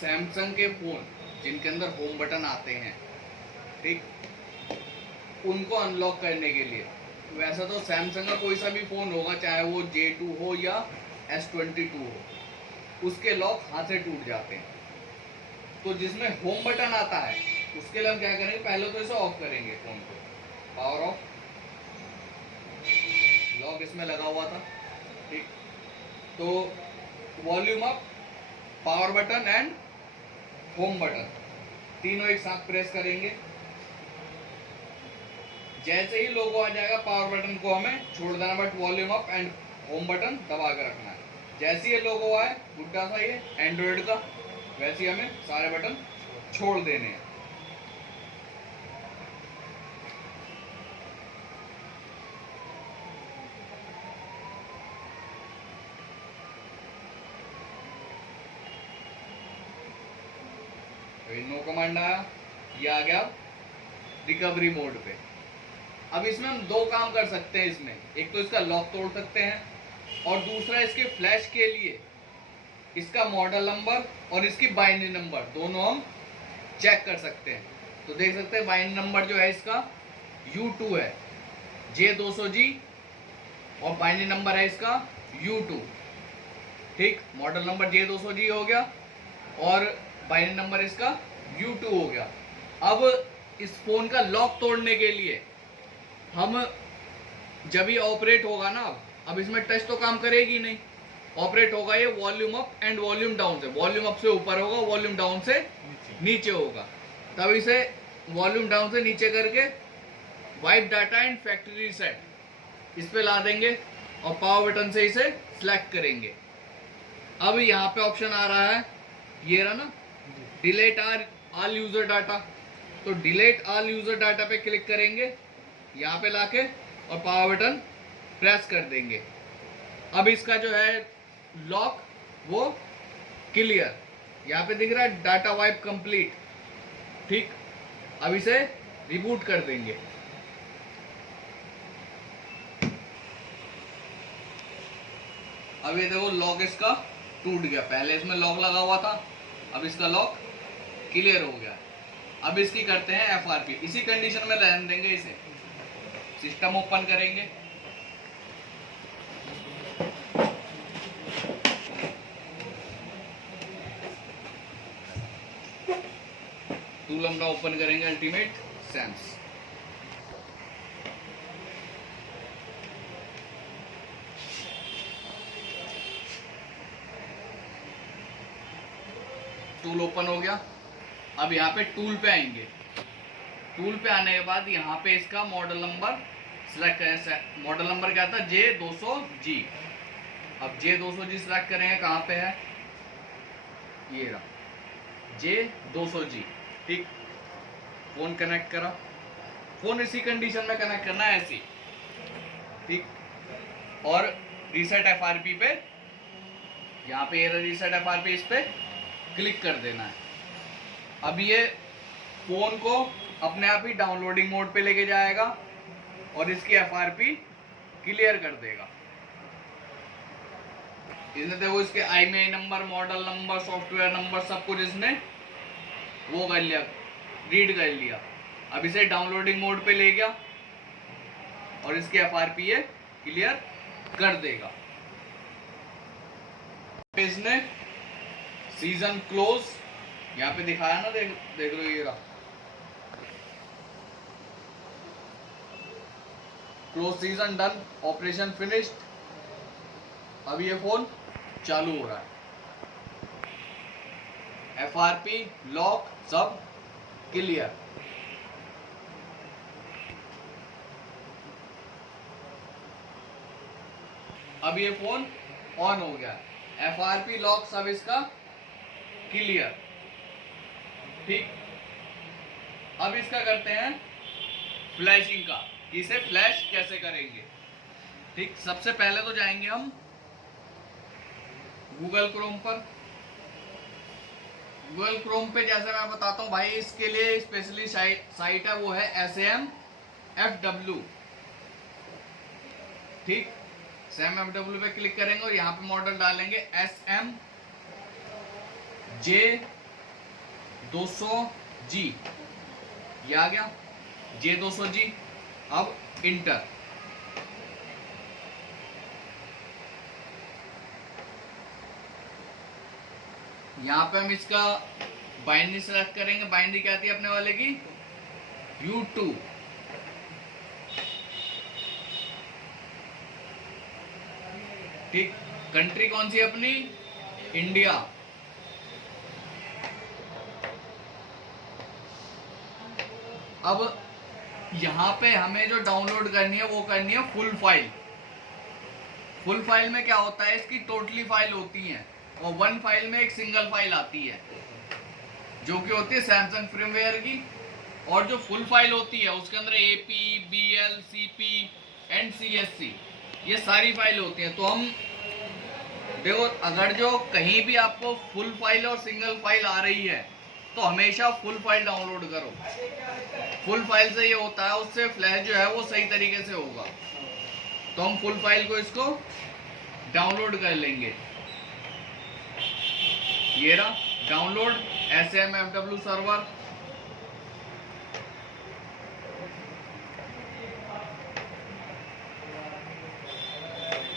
Samsung के phone जिनके अंदर होम बटन आते हैं, ठीक, उनको अनलॉक करने के लिए, वैसा तो सैमसंग का कोई सा भी फोन होगा, चाहे वो J2 हो या S22 हो, उसके लॉक हाथ से टूट जाते हैं। तो जिसमें होम बटन आता है उसके लिए हम क्या करेंगे, पहले तो इसे ऑफ करेंगे फोन को, पावर ऑफ, लॉक इसमें लगा हुआ था, ठीक। तो volume up, power button and home button तीनों एक साथ प्रेस करेंगे। जैसे ही लोगो आ जाएगा पावर बटन को हमें छोड़ देना, but volume up and home button दबा कर रखना है। जैसे ये लोगो आए, गुड्डा सा ये एंड्रॉइड का, वैसे ही हमें सारे बटन छोड़ देने हैं। नो कमांड आया, ये आ गया रिकवरी मोड पे। अब इसमें हम दो काम कर सकते हैं, इसमें एक तो इसका लॉक तोड़ सकते हैं और दूसरा इसके फ्लैश के लिए इसका मॉडल नंबर और इसकी बाइनरी नंबर दोनों हम चेक कर सकते हैं। तो देख सकते हैं बाइनरी नंबर जो है इसका U2 है, J200G, और बाइनरी नंबर है इसका U2, ठीक। मॉडल नंबर J200G हो गया और बाइनरी नंबर इसका U2 हो गया। अब इस फोन का लॉक तोड़ने के लिए हम, जब ये ऑपरेट होगा ना, अब इसमें टच तो काम करेगी नहीं, ऑपरेट होगा ये volume up and volume down से, वॉल्यूम अप से ऊपर होगा, वॉल्यूम डाउन से नीचे होगा। तब इसे वॉल्यूम डाउन से नीचे करके wipe data and factory reset इस पे ला देंगे और पावर बटन से इसे सिलेक्ट करेंगे। अब यहाँ पे ऑप्शन आ रहा है, ये रहा ना, डिलीट ऑल यूजर डाटा। तो डिलीट ऑल यूजर डाटा पे क्लिक करेंगे, यहाँ पे लाके, और पावर बटन प्रेस कर देंगे। अब इसका जो है लॉक वो क्लियर, यहाँ पे दिख रहा है डाटा वाइप कंप्लीट, ठीक। अब इसे रिबूट कर देंगे। अब ये देखो लॉक इसका टूट गया, पहले इसमें लॉक लगा हुआ था, अब इसका लॉक क्लियर हो गया। अब इसकी करते हैं FRP, इसी कंडीशन में रहने देंगे इसे। सिस्टम ओपन करेंगे, टूल अपना ओपन करेंगे, अल्टीमेट सेंस। टूल ओपन हो गया। अब यहाँ पे टूल पे आएंगे, टूल पे आने के बाद यहाँ पे इसका मॉडल नंबर सिलेक्ट करें। मॉडल नंबर क्या था, J200G। अब J200G सिलेक्ट करेंगे, कहाँ पे है, ये रहा J200G, ठीक। फोन कनेक्ट करा, फोन इसी कंडीशन में कनेक्ट करना है ऐसी, ठीक। और रीसेट FRP पे, यहाँ पे ये रीसेट FRP, इस पे क्लिक कर देना है। अब ये फोन को अपने आप ही डाउनलोडिंग मोड पे लेके जाएगा और इसकी FRP क्लियर कर देगा। इसने देखो इसके IMEI number, model number, software number, सब कुछ इसने वो कर लिया, रीड कर लिया। अब इसे डाउनलोडिंग मोड पे ले गया और इसकी FRP ये क्लियर कर देगा। इसने सीजन क्लोज यहाँ पे दिखाया ना, देख लो ये रहा, close season done, operation finished. अब ये फोन चालू हो रहा है, FRP, लॉक, सब क्लियर। अब ये फोन ऑन हो गया, FRP, लॉक, सब इसका क्लियर, ठीक। अब इसका करते हैं फ्लैशिंग का, इसे फ्लैश कैसे करेंगे, ठीक। सबसे पहले तो जाएंगे हम गूगल क्रोम पर। गूगल क्रोम पे जैसे मैं बताता हूँ भाई, इसके लिए स्पेशली साइट है, वो है SAMFW, ठीक। SAMFW पे क्लिक करेंगे और यहाँ पे मॉडल डालेंगे SMJ J200G, ये आ गया J200G। अब इंटर, यहाँ पे हम इसका बाइनरी सेलेक्ट करेंगे। बाइनरी क्या आती है अपने वाले की, U2। ठीक, कंट्री कौन सी अपनी, इंडिया। अब यहाँ पे हमें जो डाउनलोड करनी है वो करनी है फुल फाइल। फुल फाइल में क्या होता है, इसकी टोटली फाइल होती है और वन फाइल में एक सिंगल फाइल आती है जो कि होती है सैमसंग फ्रीमवेयर की। और जो फुल फाइल होती है उसके अंदर AP, BL, CP and CSC ये सारी फाइल होती हैं। तो हम देखो, अगर जो कहीं भी आपको फुल फाइल और सिंगल फाइल आ रही है तो हमेशा फुल फाइल डाउनलोड करो। फुल फाइल से ये होता है, उससे फ्लैश जो है वो सही तरीके से होगा। तो हम फुल फाइल को इसको डाउनलोड कर लेंगे। ये रहा download SMFW server.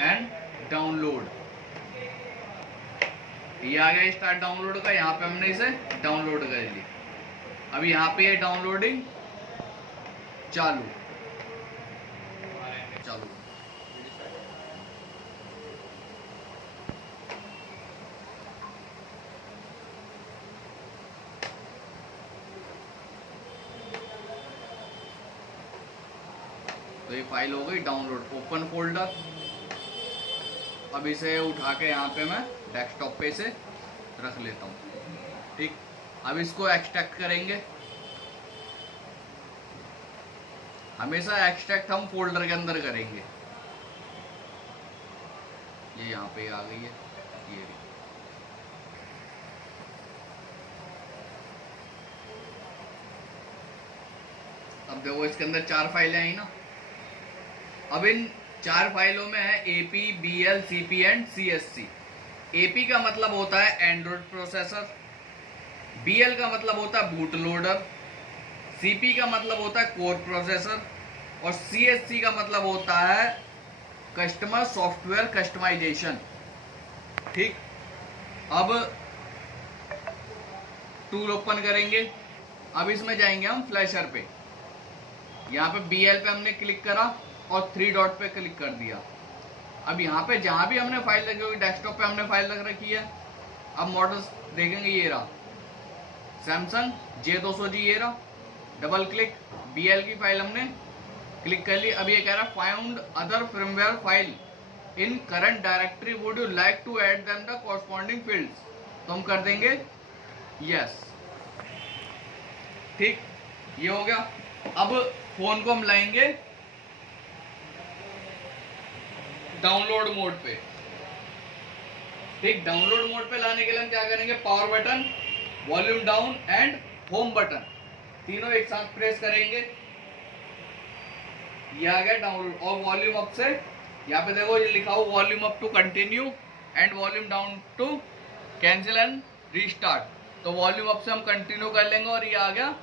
And download, ये आ गया स्टार्ट डाउनलोड का। यहाँ पे हमने इसे डाउनलोड कर लिया। अब यहाँ पे ये डाउनलोडिंग चालू। तो ये फाइल हो गई डाउनलोड। ओपन फोल्डर, अब इसे उठा के यहाँ पे मैं डेस्कटॉप पे से रख लेता हूँ। ठीक, अब इसको एक्सट्रैक्ट करेंगे। हमेशा एक्सट्रैक्ट हम फोल्डर के अंदर करेंगे। ये यहाँ पे आ गई है, ये अब देखो इसके अंदर 4 फाइलें आई ना। अब इन 4 फाइलों में है AP, BL, CP and CSC। AP का मतलब होता है एंड्रॉइड प्रोसेसर, BL का मतलब होता है बूट लोडर, CP का मतलब होता है कोर प्रोसेसर और CSC का मतलब होता है कस्टमर सॉफ्टवेयर कस्टमाइजेशन। ठीक, अब टूल ओपन करेंगे। अब इसमें जाएंगे हम फ्लैशर पे। यहाँ पे BL पे हमने क्लिक करा और 3 डॉट पे क्लिक कर दिया। अब यहाँ पे जहाँ भी हमने फाइल लगी होगी, डेस्कटॉप पे हमने फाइल लग रखी है। अब मॉडल्स देखेंगे, ये रहा सैमसंग J200G, ये रहा। डबल क्लिक, BL की फाइल हमने क्लिक कर ली। अब ये कह रहा found other firmware file in current directory, would you like to add them the corresponding fields. तो हम कर देंगे यस। ठीक, ये हो गया। अब फोन को हम लाएंगे डाउनलोड मोड पे। ठीक, डाउनलोड मोड पे लाने के लिए हम क्या करेंगे, power button, volume down and home button तीनों एक साथ प्रेस करेंगे। ये आ गया डाउनलोड। और वॉल्यूम अप से यहाँ पे देखो ये लिखा हो volume up to continue and volume down to cancel and restart. तो वॉल्यूम अप से हम कंटिन्यू कर लेंगे और ये आ गया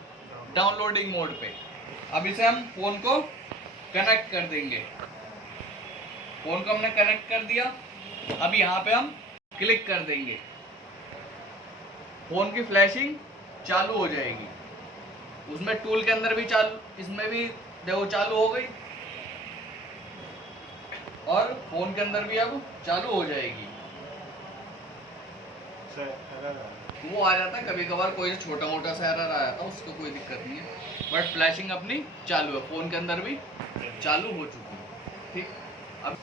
डाउनलोडिंग मोड पे। अब इसे हम फोन को कनेक्ट कर देंगे। फोन को हमने कनेक्ट कर दिया। अब यहाँ पे हम क्लिक कर देंगे, फोन की फ्लैशिंग चालू हो जाएगी। उसमें टूल के अंदर भी चालू, इसमें भी देखो चालू हो गई और फोन के अंदर भी अब चालू हो जाएगी। वो आ जाता है कभी कभार, कोई छोटा मोटा सा एरर आ जाता है, उसको कोई दिक्कत नहीं है। बट फ्लैशिंग अपनी चालू है, फोन के अंदर भी चालू हो चुकी है। ठीक, अब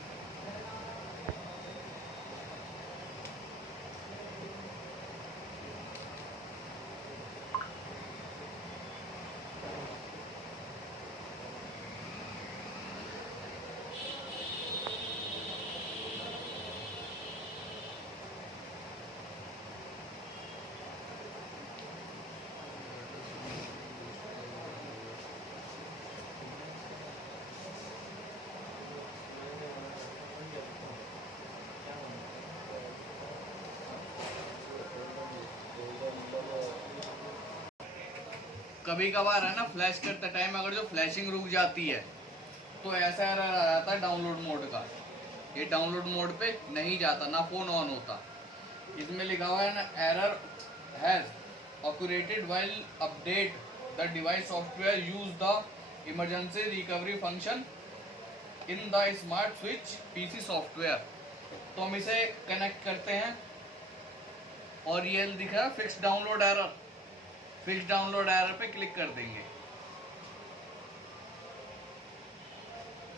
कभी कभार है ना फ्लैश करते टाइम अगर जो फ्लैशिंग रुक जाती है तो ऐसा एरर आ जाता है डाउनलोड मोड का। ये डाउनलोड मोड पे नहीं जाता, ना फोन ऑन होता। इसमें लिखा हुआ है ना, error has operated while update the device software use the emergency recovery function in the smart switch PC software. तो हम इसे कनेक्ट करते हैं और ये दिखा है fix download error. Fix download error पे क्लिक कर देंगे,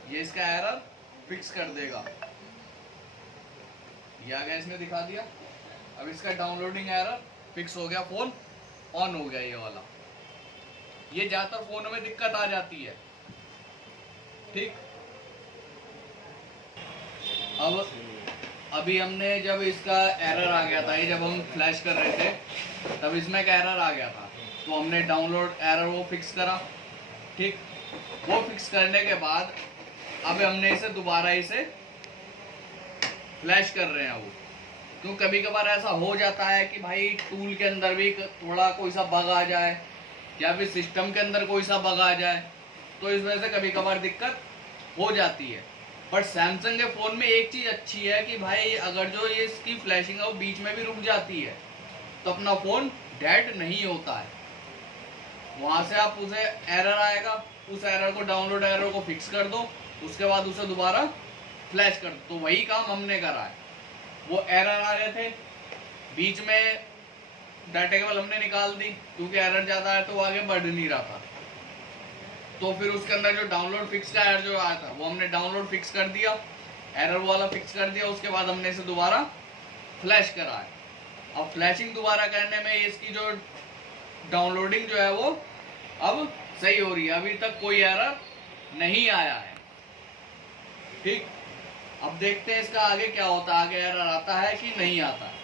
ये इसका एरर फिक्स कर देगा। ये आ गया, इसने दिखा दिया। अब इसका डाउनलोडिंग एरर फिक्स हो गया, फोन ऑन हो गया ये वाला। ये ज्यादातर फोनों में दिक्कत आ जाती है। ठीक, अब अभी हमने जब इसका एरर आ गया था, ये जब हम फ्लैश कर रहे थे तब इसमें एक एरर आ गया था, तो हमने डाउनलोड एरर वो फिक्स करा। ठीक, वो फिक्स करने के बाद अब हमने इसे दोबारा इसे फ्लैश कर रहे हैं वो। क्यों, कभी कभार ऐसा हो जाता है कि भाई टूल के अंदर भी थोड़ा कोई सा बग आ जाए या फिर सिस्टम के अंदर कोई सा बग आ जाए, तो इस वजह से कभी कभार दिक्कत हो जाती है। बट सैमसंग के फ़ोन में एक चीज़ अच्छी है कि भाई अगर जो ये इसकी फ्लैशिंग है वो बीच में भी रुक जाती है तो अपना फ़ोन डेड नहीं होता है। वहाँ से आप उसे एरर आएगा, उस एरर को, डाउनलोड एरर को फिक्स कर दो, उसके बाद उसे दोबारा फ्लैश कर दो। तो वही काम हमने करा है। वो एरर आ रहे थे, बीच में डाटा केबल हमने निकाल दी क्योंकि एरर ज़्यादा है तो वो आगे बढ़ नहीं रहा था। तो फिर उसके अंदर जो डाउनलोड फिक्स का एरर जो आया था वो हमने डाउनलोड फिक्स कर दिया, एरर वाला फिक्स कर दिया। उसके बाद हमने इसे दोबारा फ्लैश करा है। अब फ्लैशिंग दोबारा करने में इसकी जो डाउनलोडिंग जो है वो अब सही हो रही है, अभी तक कोई एरर नहीं आया है। ठीक, अब देखते हैं इसका आगे क्या होता है, आगे एरर आता है कि नहीं आता है।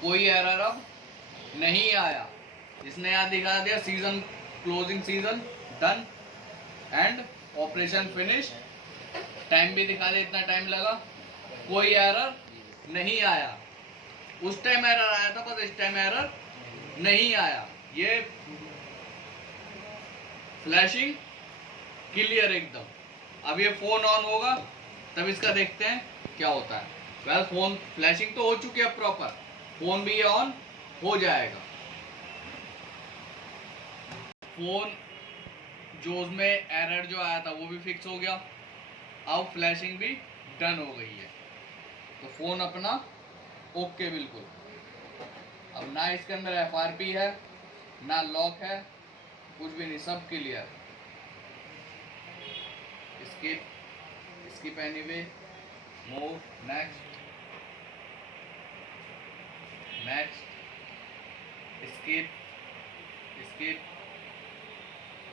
कोई एरर अब नहीं आया। इसने यहाँ दिखा दिया season closing, season done and operation finish. Time भी दिखा दिया, इतना टाइम लगा। कोई एरर नहीं आया। उस टाइम एरर आया था, बस इस टाइम एरर नहीं आया। ये फ्लैशिंग क्लियर एकदम। अब ये फोन ऑन होगा तब इसका देखते हैं क्या होता है। वेल, फोन फ्लैशिंग तो हो चुकी है प्रॉपर, फोन भी ये ऑन हो जाएगा। फोन जो उसमें एरर जो आया था वो भी फिक्स हो गया। अब फ्लैशिंग भी डन हो गई है, तो फोन अपना ओके बिल्कुल। अब ना इसके अंदर FRP है ना लॉक है, कुछ भी नहीं, सब clear. Skip anyway, move, next, skip,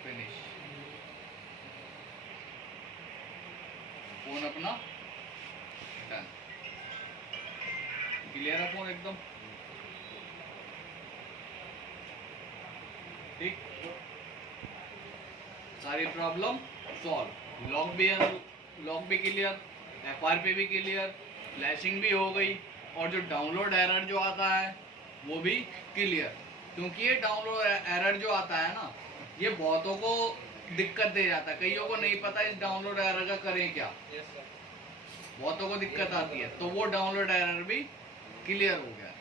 finish. Phone अपना डन, क्लियर है फोन एकदम। ठीक, सारी प्रॉब्लम सॉल्व। लॉक भी क्लियर, FRP भी क्लियर, फ्लैशिंग भी हो गई, और जो डाउनलोड एरर जो आता है वो भी क्लियर। क्योंकि ये डाउनलोड एरर जो आता है ना, ये बहुतों को दिक्कत दे जाता है। कईयों को नहीं पता इस डाउनलोड एरर का करें क्या, बहुतों को दिक्कत आती है। तो वो डाउनलोड एरर भी क्लियर हो गया।